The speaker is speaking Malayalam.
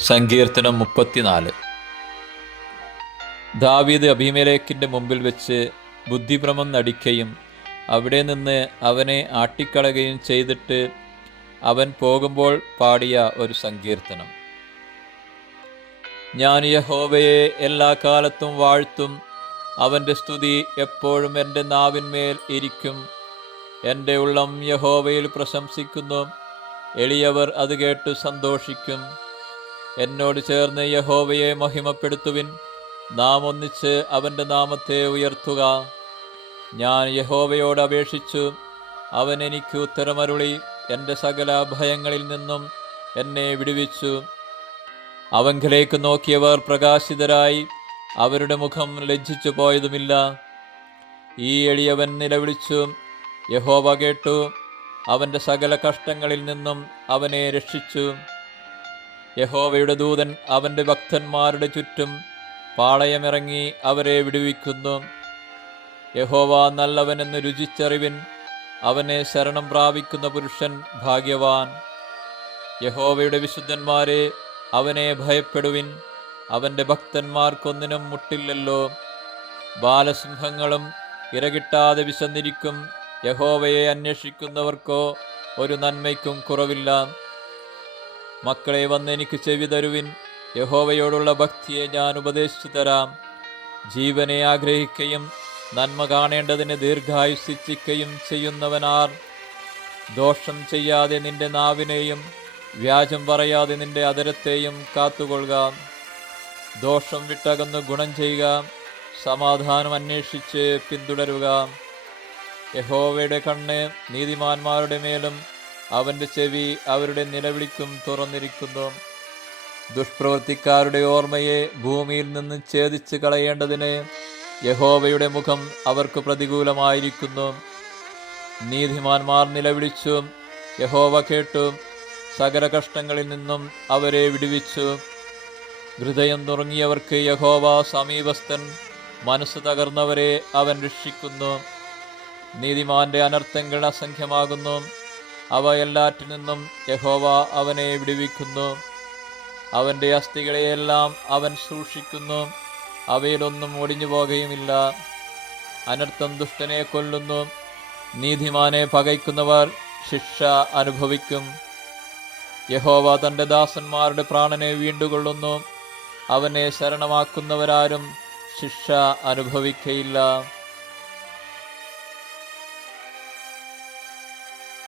സങ്കീർത്തനം മുപ്പത്തിനാല്. ദാവീദ് അഭിമേലേക്കിന്റെ മുമ്പിൽ വെച്ച് ബുദ്ധിഭ്രമം നടിക്കുകയും അവിടെ നിന്ന് അവനെ ആട്ടിക്കളയുകയും ചെയ്തിട്ട് അവൻ പോകുമ്പോൾ പാടിയ ഒരു സങ്കീർത്തനം. ഞാൻ യഹോവയെ എല്ലാ കാലത്തും വാഴ്ത്തും അവന്റെ സ്തുതി എപ്പോഴും എന്റെ നാവിന്മേൽ ഇരിക്കും. എന്റെ ഉള്ളം യഹോവയിൽ പ്രശംസിക്കുന്നു എളിയവർ അത് കേട്ട് സന്തോഷിക്കും. എന്നോട് ചേർന്ന് യഹോവയെ മഹിമപ്പെടുത്തുവിൻ. നാം ഒന്നിച്ച് അവന്റെ നാമത്തെ ഉയർത്തുക. ഞാൻ യഹോവയോട് അപേക്ഷിച്ചു അവൻ എനിക്ക് ഉത്തരമരുളി എന്റെ സകല ഭയങ്ങളിൽ നിന്നും എന്നെ വിടുവിച്ചു. അവങ്കിലേക്ക് നോക്കിയവർ പ്രകാശിതരായി അവരുടെ മുഖം ലജ്ജിച്ചു പോയതുമില്ല. ഈ എളിയവൻ നിലവിളിച്ചു യഹോവ കേട്ടു അവന്റെ സകല കഷ്ടങ്ങളിൽ നിന്നും അവനെ രക്ഷിച്ചു. യഹോവയുടെ ദൂതൻ അവന്റെ ഭക്തന്മാരുടെ ചുറ്റും പാളയമിറങ്ങി അവരെ വിടുവിക്കുന്നു. യഹോവ നല്ലവനെന്ന് രുചിച്ചറിവിൻ അവനെ ശരണം പ്രാപിക്കുന്ന പുരുഷൻ ഭാഗ്യവാൻ. യഹോവയുടെ വിശുദ്ധന്മാരെ അവനെ ഭയപ്പെടുവിൻ അവന്റെ ഭക്തന്മാർക്കൊന്നിനും മുട്ടില്ലല്ലോ. ബാലസിംഹങ്ങളും ഇരകിട്ടാതെ വിശന്നിരിക്കും യഹോവയെ അന്വേഷിക്കുന്നവർക്കോ ഒരു നന്മയ്ക്കും കുറവില്ല. മക്കളെ വന്ന് എനിക്ക് ചെവി തരുവിൻ. യഹോവയോടുള്ള ഭക്തിയെ ഞാൻ ഉപദേശിച്ചു തരാം. ജീവനെ ആഗ്രഹിക്കുകയും നന്മ കാണേണ്ടതിന് ദീർഘായുസിച്ചിക്കുകയും ചെയ്യുന്നവനാർ. ദോഷം ചെയ്യാതെ നിന്റെ നാവിനെയും വ്യാജം പറയാതെ നിന്റെ അതരത്തെയും കാത്തുകൊള്ളുക. ദോഷം വിട്ടകന്ന് ഗുണം ചെയ്യുക. സമാധാനം അന്വേഷിച്ച് പിന്തുടരുക. യഹോവയുടെ കണ്ണ് നീതിമാന്മാരുടെ മേലും അവന്റെ ചെവി അവരുടെ നിലവിളിക്കും തുറന്നിരിക്കുന്നു. ദുഷ്പ്രവൃത്തിക്കാരുടെ ഓർമ്മയെ ഭൂമിയിൽ നിന്ന് ഛേദിച്ച് കളയേണ്ടതിന് യഹോവയുടെ മുഖം അവർക്ക് പ്രതികൂലമായിരിക്കുന്നു. നീതിമാന്മാർ നിലവിളിച്ചു യഹോവ കേട്ടു സകല കഷ്ടങ്ങളിൽ നിന്നും അവരെ വിടുവിച്ചു. ഹൃദയം നുറുങ്ങിയവർക്ക് യഹോവ സമീപസ്ഥൻ മനസ്സ് തകർന്നവരെ അവൻ രക്ഷിക്കുന്നു. നീതിമാന്റെ അനർത്ഥങ്ങൾ അസംഖ്യമാകുന്നു അവ എല്ലാറ്റിൽ നിന്നും യഹോവ അവനെ വിടുവിക്കുന്നു. അവന്റെ അസ്ഥികളെയെല്ലാം അവൻ സൂക്ഷിക്കുന്നു. അവയിലൊന്നും ഒടിഞ്ഞു പോകുകയുമില്ല അനർത്ഥം ദുഷ്ടനെ കൊല്ലുന്നു. നീതിമാനെ പകയ്ക്കുന്നവർ ശിക്ഷ അനുഭവിക്കും. യഹോവ തന്റെ ദാസന്മാരുടെ പ്രാണനെ വീണ്ടുകൊള്ളുന്നു. അവനെ ശരണമാക്കുന്നവരാരും ശിക്ഷ അനുഭവിക്കയില്ല.